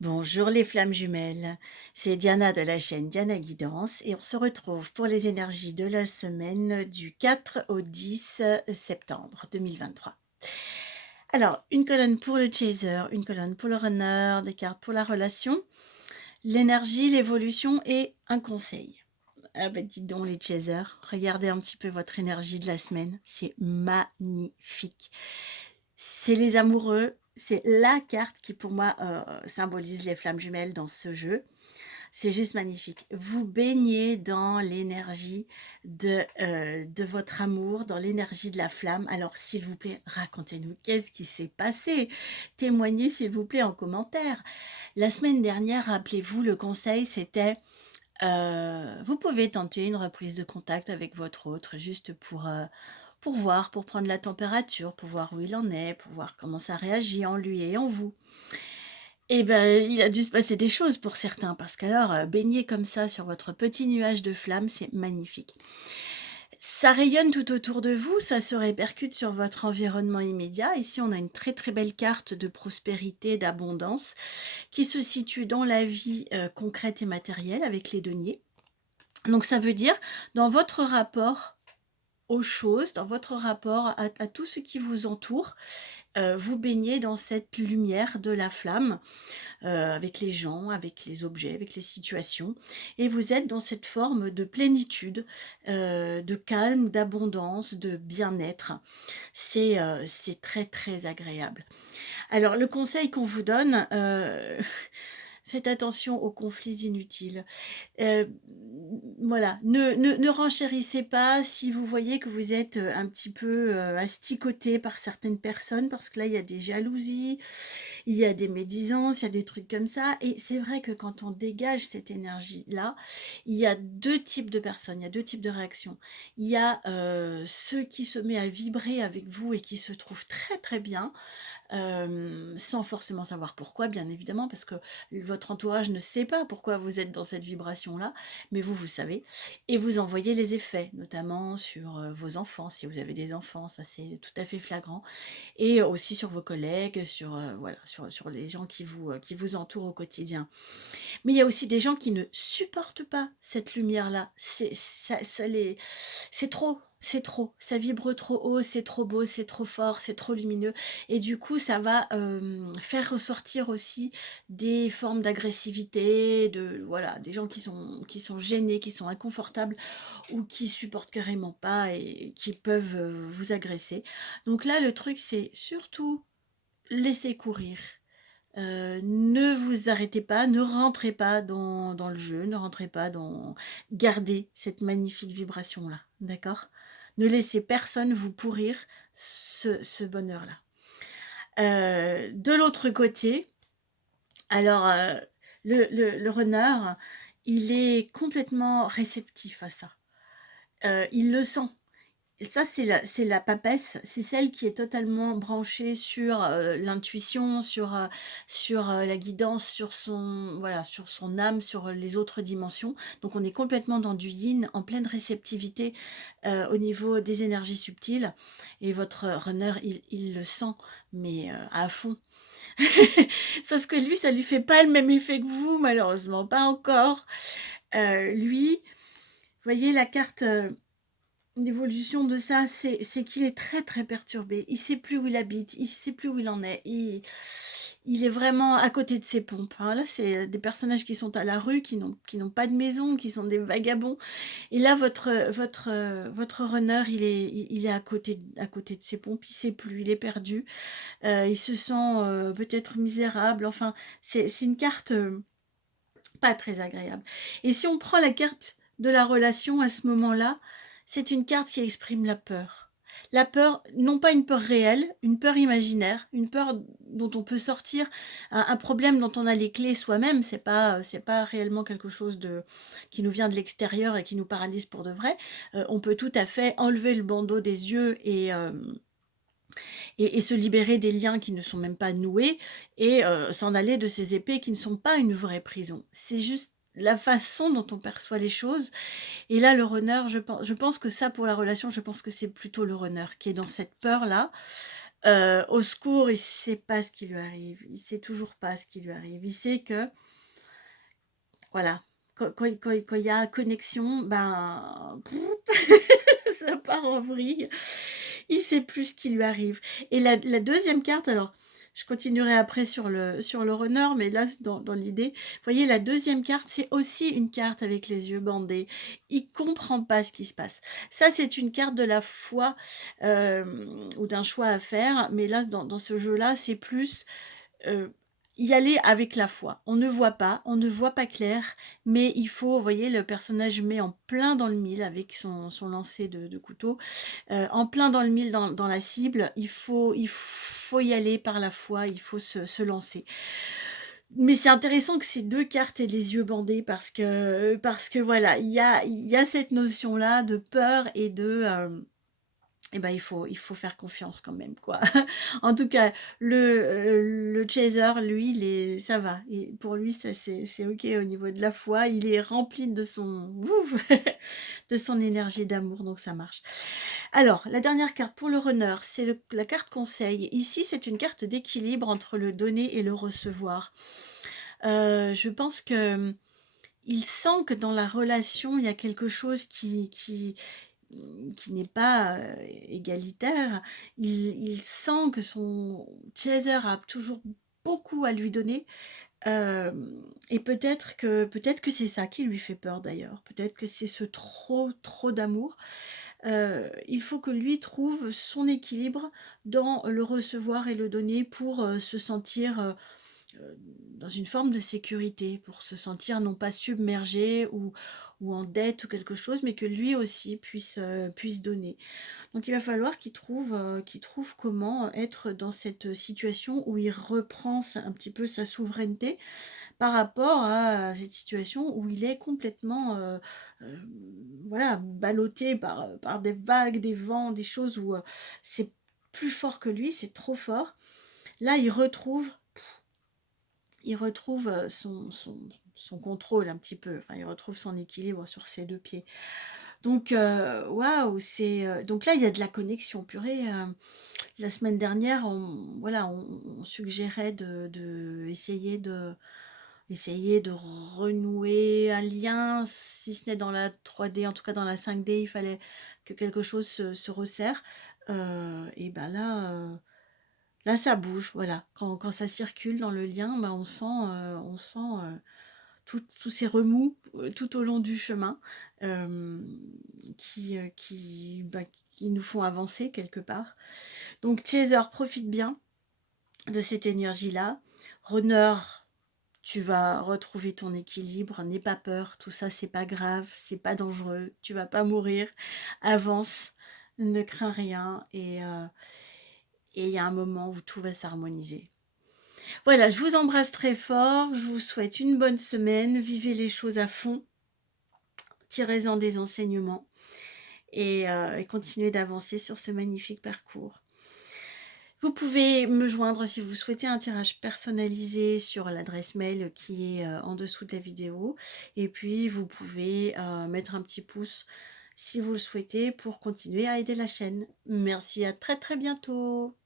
Bonjour les flammes jumelles, c'est Diana de la chaîne Diana Guidance et on se retrouve pour les énergies de la semaine du 4 au 10 septembre 2023. Alors, une colonne pour le chaser, une colonne pour le runner, des cartes pour la relation, l'énergie, l'évolution et un conseil. Ah bah dis donc les chasers, regardez un petit peu votre énergie de la semaine, c'est magnifique. C'est les amoureux, c'est la carte qui pour moi symbolise les flammes jumelles dans ce jeu. C'est juste magnifique. Vous baignez dans l'énergie de votre amour, dans l'énergie de la flamme. Alors, s'il vous plaît, racontez-nous qu'est-ce qui s'est passé. Témoignez, s'il vous plaît, en commentaire. La semaine dernière, rappelez-vous, le conseil, c'était vous pouvez tenter une reprise de contact avec votre autre, juste pour voir, pour prendre la température, pour voir où il en est, pour voir comment ça réagit en lui et en vous. Et ben, il a dû se passer des choses pour certains, parce qu'alors, baigner comme ça sur votre petit nuage de flammes, c'est magnifique. Ça rayonne tout autour de vous, ça se répercute sur votre environnement immédiat. Ici, on a une très très belle carte de prospérité, d'abondance, qui se situe dans la vie concrète et matérielle avec les deniers. Donc ça veut dire, dans votre rapport aux choses, dans votre rapport à tout ce qui vous entoure, vous baignez dans cette lumière de la flamme, avec les gens, avec les objets, avec les situations, et vous êtes dans cette forme de plénitude, de calme, d'abondance, de bien-être. C'est très très agréable. Alors le conseil qu'on vous donne, faites attention aux conflits inutiles. Voilà, ne renchérissez pas si vous voyez que vous êtes, un petit peu, asticotés par certaines personnes, parce que là, il y a des jalousies, il y a des médisances, il y a des trucs comme ça, et c'est vrai que quand on dégage cette énergie-là, il y a 2 types de personnes, il y a 2 types de réactions. Il y a, ceux qui se met à vibrer avec vous et qui se trouvent très, très bien, sans forcément savoir pourquoi, bien évidemment, parce que votre entourage ne sait pas pourquoi vous êtes dans cette vibration-là, mais vous savez, et vous en voyez les effets, notamment sur vos enfants, si vous avez des enfants, ça c'est tout à fait flagrant, et aussi sur vos collègues, sur, voilà, sur les gens qui vous entourent au quotidien. Mais il y a aussi des gens qui ne supportent pas cette lumière-là. C'est trop, c'est trop. Ça vibre trop haut, c'est trop beau, c'est trop fort, c'est trop lumineux. Et du coup, ça va faire ressortir aussi des formes d'agressivité, voilà, des gens qui sont gênés, qui sont inconfortables ou qui supportent carrément pas et qui peuvent vous agresser. Donc là, le truc, c'est surtout laisser courir. Ne vous arrêtez pas, ne rentrez pas dans le jeu, ne rentrez pas dans... Gardez cette magnifique vibration-là, d'accord? Ne laissez personne vous pourrir ce bonheur-là. De l'autre côté, alors, le runner, il est complètement réceptif à ça. Il le sent. Et ça, c'est la papesse, c'est celle qui est totalement branchée sur l'intuition, sur la guidance, voilà, sur son âme, sur les autres dimensions. Donc on est complètement dans du yin, en pleine réceptivité au niveau des énergies subtiles. Et votre runner, il le sent, mais à fond. Sauf que lui, ça lui fait pas le même effet que vous, malheureusement, pas encore. Lui, vous voyez la carte... L'évolution de ça, c'est qu'il est très très perturbé. Il sait plus où il habite, il sait plus où il en est. Il est vraiment à côté de ses pompes, hein. Là, c'est des personnages qui sont à la rue, qui n'ont pas de maison, qui sont des vagabonds. Et là, votre runner, il est à côté de ses pompes. Il sait plus, il est perdu. Il se sent peut-être misérable. Enfin, c'est une carte pas très agréable. Et si on prend la carte de la relation à ce moment-là, c'est une carte qui exprime la peur. La peur, non pas une peur réelle, une peur imaginaire, une peur dont on peut sortir, un problème dont on a les clés soi-même, c'est pas réellement quelque chose qui nous vient de l'extérieur et qui nous paralyse pour de vrai. On peut tout à fait enlever le bandeau des yeux et se libérer des liens qui ne sont même pas noués et s'en aller de ces épées qui ne sont pas une vraie prison. C'est juste la façon dont on perçoit les choses. Et là, le runner, je pense que ça, pour la relation, je pense que c'est plutôt le runner qui est dans cette peur-là. Au secours, il sait pas ce qui lui arrive. Il sait toujours pas ce qui lui arrive. Il sait que, voilà, quand il y a connexion, ben, ça part en vrille. Il sait plus ce qui lui arrive. Et la deuxième carte, alors, je continuerai après sur le runner, mais là, dans l'idée, vous voyez, la deuxième carte, c'est aussi une carte avec les yeux bandés. Il comprend pas ce qui se passe. Ça, c'est une carte de la foi ou d'un choix à faire. Mais là, dans ce jeu-là, c'est plus Heu, y aller avec la foi. On ne voit pas, on ne voit pas clair, mais il faut, vous voyez, le personnage met en plein dans le mille avec son lancer de couteau, en plein dans le mille, dans la cible. Il faut y aller par la foi, il faut se lancer. Mais c'est intéressant que ces 2 cartes aient les yeux bandés parce que voilà, il y a cette notion-là de peur et de, et ben, il faut faire confiance quand même, quoi. En tout cas, le chaser, lui, ça va. Et pour lui, ça, c'est OK au niveau de la foi. Il est rempli de son ouf, de son énergie d'amour, donc ça marche. Alors, la dernière carte pour le runner, c'est la carte conseil. Ici, c'est une carte d'équilibre entre le donner et le recevoir. Je pense que, il sent que dans la relation, il y a quelque chose qui n'est pas égalitaire. Il sent que son chaser a toujours beaucoup à lui donner. Et peut-être que c'est ça qui lui fait peur d'ailleurs. Peut-être que c'est ce trop d'amour. Il faut que lui trouve son équilibre dans le recevoir et le donner pour se sentir dans une forme de sécurité, pour se sentir non pas submergé ou en dette ou quelque chose, mais que lui aussi puisse donner. Donc il va falloir qu'il trouve comment être dans cette situation où il reprend un petit peu sa souveraineté par rapport à cette situation où il est complètement euh, voilà, ballotté par des vagues, des vents, des choses où c'est plus fort que lui, c'est trop fort. Là, il retrouve son contrôle un petit peu, enfin il retrouve son équilibre sur ses 2 pieds. Donc waouh, donc là il y a de la connexion, purée, la semaine dernière on suggérait de essayer de renouer un lien, si ce n'est dans la 3D, en tout cas dans la 5D, il fallait que quelque chose se resserre, et ben là ça bouge, voilà. Quand ça circule dans le lien, ben on sent tous ces remous tout au long du chemin euh, qui nous font avancer quelque part. Donc Chaser, profite bien de cette énergie-là. Runner, tu vas retrouver ton équilibre, n'aie pas peur, tout ça c'est pas grave, c'est pas dangereux, tu vas pas mourir, avance, ne crains rien et il y a un moment où tout va s'harmoniser. Voilà, je vous embrasse très fort, je vous souhaite une bonne semaine, vivez les choses à fond, tirez-en des enseignements et continuez d'avancer sur ce magnifique parcours. Vous pouvez me joindre si vous souhaitez un tirage personnalisé sur l'adresse mail qui est en dessous de la vidéo. Et puis, vous pouvez mettre un petit pouce si vous le souhaitez pour continuer à aider la chaîne. Merci, à très très bientôt.